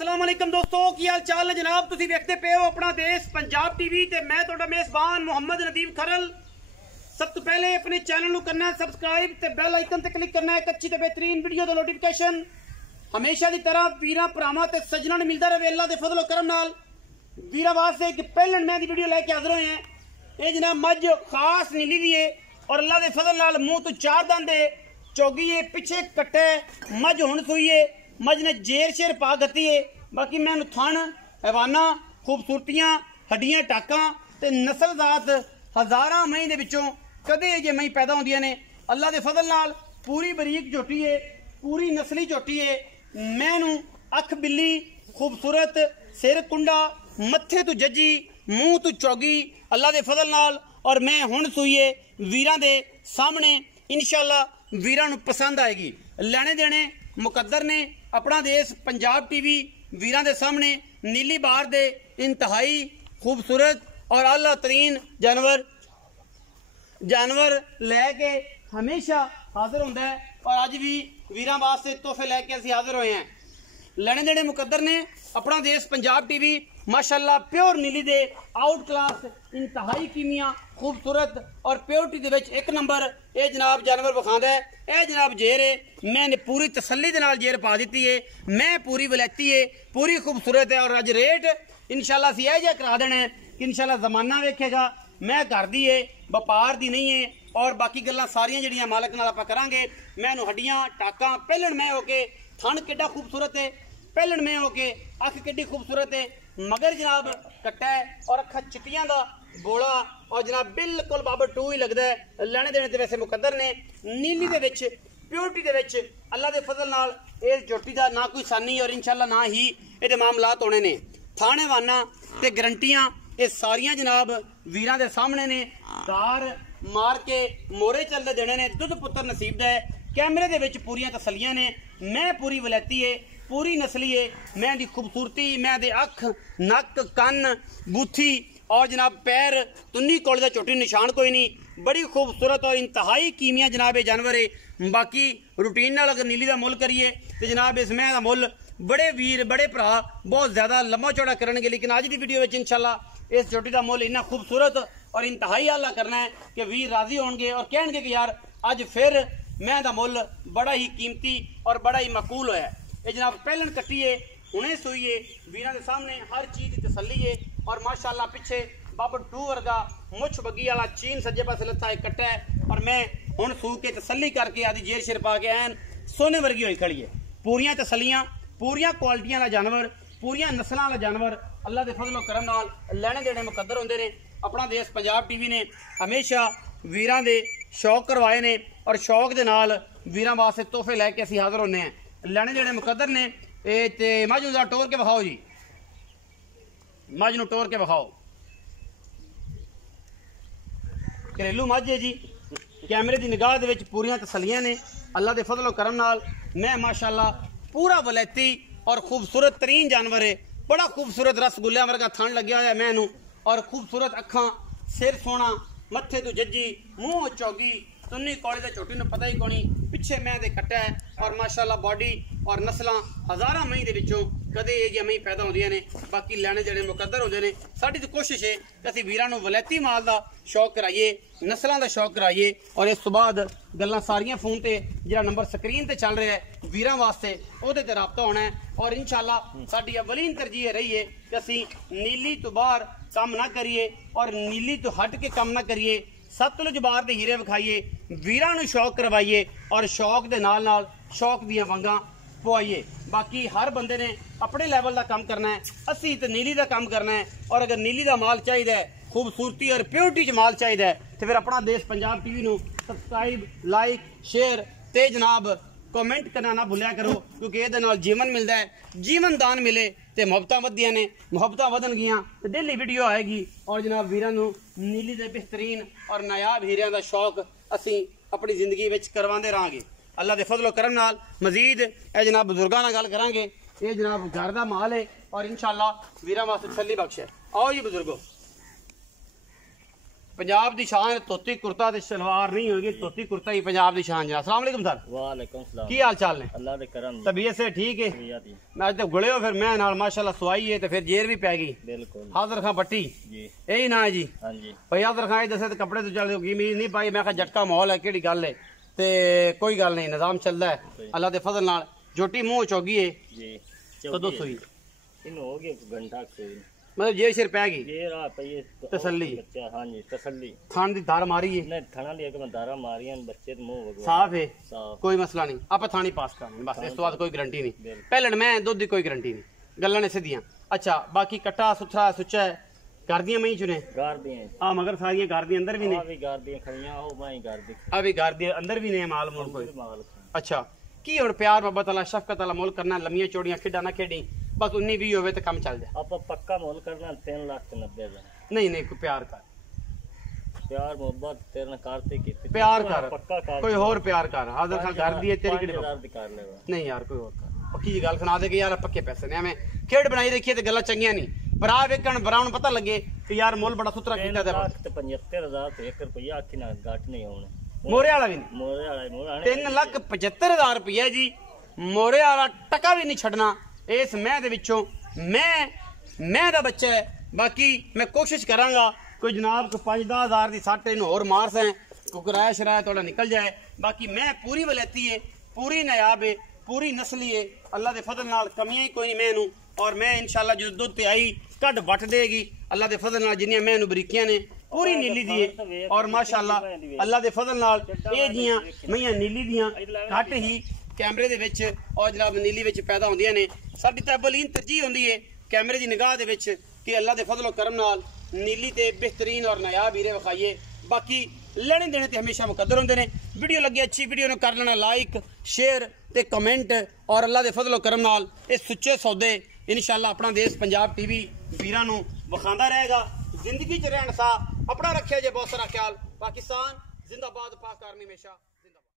अस्सलाम वालेकुम दोस्तों, की हाल चाल है जनाब। तुसी देखते पे हो अपना देश पंजाब टीवी ते मैं तुहाडा मेजबान मोहम्मद नदीम खरल। सब तो पहले अपने चैनल को करना है सबसक्राइब ते बेल आइकन ते क्लिक करना है एक अच्छी ते बेहतरीन वीडियो दा नोटिफिकेशन हमेशा की तरह वीरां भरावां ते सज्जनां नूं मिलदा रहे अल्लाह दे फजल करम नाल। वीरां वास्ते एक पहलन मैं दी वीडियो लेके हाजिर होए हैं। ये जनाब मज खास नीली दी है और अल्लाह दे फजल नाल मुंह तो चार दंद है, चौगी है, पिछे कट्टे मज हुण सूई है। मज ने जेर शेर पा गती है। बाकी मैं थन हैवाना खूबसूरतियां हड्डियां टाकां ते नस्ल जात हज़ारां मई दे विचों कदे जे मई पैदा होंदियां ने अल्लाह दे फजल नाल। पूरी बरीक झोटी है, पूरी नस्ली झोटी है। मैनू अख बिल्ली खूबसूरत, सिर कुंडा, मत्थे तो जज्जी, मूँह तो चौगी अल्लाह दे फजल नाल। और मैं हुण सूईए वीरां दे सामने इंशाअल्लाह वीरां नूं पसंद आएगी। लैने देने मुकद्दर ने अपना देश पंजाब टीवी वीरां दे सामने नीली बार दे इंतहाई खूबसूरत और आला तरीन जानवर लैके हमेशा हाजिर होंदा है। और अज भी वीरां वास्ते तोहफे लैके असीं हाजिर होए हैं। लैने देने मुकद्दर ने अपना देश पंजाब टीवी माशाअल्लाह प्योर नीली दे आउट क्लास इंतहाई कीमिया खूबसूरत और प्योरिटी दे विच एक नंबर ये जनाब जानवर विखांदा है। यह जनाब जेर है, मैंने पूरी तसल्ली दे नाल जेर पा दी है। मैं पूरी वलैती है, पूरी खूबसूरत है। और अज रेट इंशाअल्लाह असीं यह करा देना है कि इंशाअल्लाह जमाना वेखेगा। मैं घर दी है, व्यापार दी नहीं है। और बाकी गल्लां सारियां जिहड़ियां मालक नाल आपां करांगे। मैनू हड्डियां टाकां पहलण मैं होके थन किड्डा खूबसूरत है, पहलण में होके अख किड्डी खूबसूरत है, मगर जनाब कट्टा है और अखा चिट्टियां दा बोला और जनाब बिल्कुल बाबर टू ही लगता है। लैने देने ते वैसे मुकद्दर ने नीली दे विच प्योरिटी दे विच अल्लाह दे फजल नाल इस झोटी दा ना कोई सानी और इंशाअल्लाह ना ही इहदे मामलात होने ने। थाने वाना ते गारंटियां ये सारियां जनाब वीरां दे सामने ने। दार मार के मोरे चलदे देने ने, दुध पुत्तर नसीब दा है। कैमरे दे विच पूरियां तसलियां ने। मैं पूरी वलैती है, पूरी नस्ली है। मैं दी खूबसूरती, मैं दे अख, नक, कन, बूथी और जनाब पैर तुन्नी कोले दा चोटी निशान कोई नहीं। बड़ी खूबसूरत और इंतहाई कीमिया जनाब ये जानवर है। बाकी रूटीन नाल अगर नीली दा मुल करिए तो जनाब इस मैं दा मुल बड़े वीर बड़े भरा बहुत ज़्यादा लम्बा चौड़ा करनगे। लेकिन अज की वीडियो में इंशाअल्लाह इस चोटी का मुल इन्ना खूबसूरत और इंतहाई आला करना है कि वीर राजी होंगे और कहेंगे कि यार अज फिर मैं दा मुल बड़ा ही कीमती और बड़ा ही मकूल होया। ये जनाब पहलन कट्टी है, हुणे सूई है। वीरां दे सामने हर चीज़ की तसल्ली है। और माशाअल्लाह पिछे बाबर टू वर्गा मुछ बग्गी वाला चीन सज्जे पासे लत्था एक कट्टा है। और मैं हुण सू के तसल्ली करके आदि जेर शेर पा के ऐन सोने वर्गी होई खड़ी है। पूरियां तसलियां, पूरियां क्वालिटियां वाला जानवर, पूरियां नस्लां वाला जानवर अल्लाह दे फजल करम नाल लैने देने मुकद्दर होंदे ने। अपना देश पंजाब टीवी ने हमेशा वीरां दे शौक करवाए ने और शौक दे नाल वीरां वास्ते तोहफे लैके असीं हाजिर होने हैं। लैने देने मुकद्दर ने। ते मझ नूं टोर के विखाओ जी, मझ नूं टोर के विखाओ। घरेलू मझ है जी। कैमरे की निगाह दे विच पूरियां तसलियां ने अल्लाह दे फजल करम नाल। मैं माशाअल्लाह पूरा वलैती और खूबसूरत तरीन जानवर है। बड़ा खूबसूरत रसगुल्लियां वर्गा थन लग्या होया मैनू और खूबसूरत अखां, सिर सोना, मत्थे तो जज्जी, मूँह चौगी, तुन्नी कौड़ी दे चोटी नूं पता ही कोनी, पिछे मैं दे कट्टा है। और माशाअल्लाह बॉडी और नस्लां हज़ारां मई दे विचों कदे ये मई पैदा होंदियां ने। बाकी लैने देने मुकद्दर होंदे ने। साडी तो कोशिश है कि असीं वीरां नूं वलैती माल दा शौक कराइए, नस्लां दा शौक कराइए। और इस तो बाद गल्लां सारियां फोन ते जिहड़ा नंबर स्क्रीन ते चल रहा है वीरां वास्ते उहदे ते राबता होना है। और इंशाअल्लाह साडी अवलीन तरजीह रही है कि असीं नीली तो बाहर काम ना करिए और नीली तो हट के काम ना करिए। सतलुज बार दे हीरे विखाइए, वीरां नूं शौक करवाइए और शौक दे नाल नाल शौक दियां वंगां पवाइए। बाकी हर बंदे ने अपने लैवल का काम करना है। असी तो नीली का काम करना है। और अगर नीली का माल चाहिए, खूबसूरती और प्योरिटी च माल चाहिए तो फिर अपना देश पंजाब टीवी नूं सबसक्राइब, लाइक, शेयर ते जनाब कमेंट करना ना भुलिया करो। क्योंकि ये जीवन मिलता है, जीवन दान मिले तो मुहब्बतां वधियां ने, मुहब्बतां वधनगियां तो डेली वीडियो आएगी। और जनाब वीरां नूं नीली दे बेहतरीन और नायाब हीरियां दा शौक असीं अपनी जिंदगी विच करवांदे रहांगे अल्लाह दे फजल करम नाल। मजीद ए जनाब बुजुर्गां नाल गल करांगे। ये जनाब घर दा माल है और इंशाअल्लाह वीरां वास्ते तसल्ली बख्श है। आओ जी बुजुर्गो, पंजाब दी शान धोती कुर्ता ते सलवार नहीं होगी, धोती कुर्ता ही पंजाब दी शान। जनाब अस्सलाम वालेकुम सर। वालेकुम सलाम। की हाल चाल ने? अल्लाह दे करम। तबीयत से ठीक है? मैं अज तो गुले हो फिर मैं नाल माशाल्लाह सवाई है, तो फिर जेर भी पै गई। बिल्कुल। हाजर खां पट्टी जी, यही ना है जी? हाँ जी। भाई हाजर खां दसे तो कपड़े तो चल मीज नहीं पाई, मैं झटका माहौल है केड़ी गल है, ते कोई गल नहीं, निजाम चलदा है अल्लाह दे फजल नाल। जोटी मुंह चौगी है जी, कदों सुई? इन हो गया घंटा सुई, मतलब जे सिर पै गई ये रा पई तसल्ली। बच्चा, हाँ जी तसल्ली। थान दी धार मारी है? नहीं थाना लिया के मैं दारा मारियां, बच्चे ते मुंह वगवा साफ है, साफ। कोई मसला नहीं, आप थानी पास करने बस, इस तो बाद कोई गारंटी नहीं। पहले मैं दुध की कोई गारंटी नहीं, गल्लां ने सीधियां। अच्छा बाकी कट्टा सुथरा सुच्चा है, घर दियां मैं ही चुने गार दिए आ मगर सारियां घर दी अंदर भी ने? भी गार दिए खड़ियां, ओ मैं ही गार दी अभी घर दी अंदर भी ने माल मूल कोई? माल। अच्छा की और प्यार मोहब्बत वाला शफकत वाला मोल करना, लम्मियां चौड़ियां खेडा ना खेडी, बस 19-20 होवे तो काम चल जाए। आप पक्का मोल करना 3,90,000। नहीं नहीं कोई प्यार कर, प्यार मोहब्बत तेरे करते की प्यार कर, पक्का कर, कोई और प्यार कर। हाजर खां घर दी है तेरी किहड़ी? 5,000 दी कर लेगा। नहीं यार कोई और कर, पक्की जी गल सुना दे कि यार पक्के पैसे ने, हमें खेड बनाई रखी है ते गल्लां चंगियां नहीं, भरा वेखण भरा नूं पता लगे कि यार मोल बड़ा सुथरा कीता ते 3,75,000 ते 1 रुपया आखी ना घट नहीं होने। मोरे वाला भी नहीं? मोरे वाला मोरे 3,75,000 रुपया जी, मोरे वाला टका भी नहीं छड़ना इस मैं दे विचों। मैं दा बच्चा है, बाकी मैं कोशिश करांगा कोई जनाब को 5-10 हज़ार की सट इन होर मार सैं, कोई किराया शराया थोड़ा निकल जाए। बाकी मैं पूरी वलैती है, पूरी नायाब है, पूरी नस्ली है, अल्लाह के फजल नाल कमियां ही कोई नहीं मैनू। और मैं इंशाल्लाह जो दुध ते आई कड वट देगी अल्लाह के फजल नाल, जिन्नियां मैनू बरीकियां ने पूरी नीली दी है। और माशाअल्लाह अल्लाह के फजल नाल ये जियां मैयां नीली दियां घट ही कैमरे दे विच और जनाब नीली विच पैदा होंदियां ने। साडी तां अव्वलीन तरजीह होंदी है कैमरे दी निगाह दे विच कि अल्लाह दे फजल करम नाल नीली ते बेहतरीन और नायाब हीरे विखाइए। बाकी लेने देने ते हमेशा मुकद्दर होंदे ने। वीडियो लगी अच्छी, वीडियो नूं कर लेना लाइक शेयर ते कमेंट, और अल्लाह दे फजल करम नाल ये सुच्चे सौदे इंशाअल्लाह अपना देश पंजाब टीवी वीरां नूं विखांदा रहेगा। जिंदगी च रहन सा अपना रखिया जे बहुत सारा ख्याल। पाकिस्तान जिंदाबाद, पाक आर्मी हमेशा।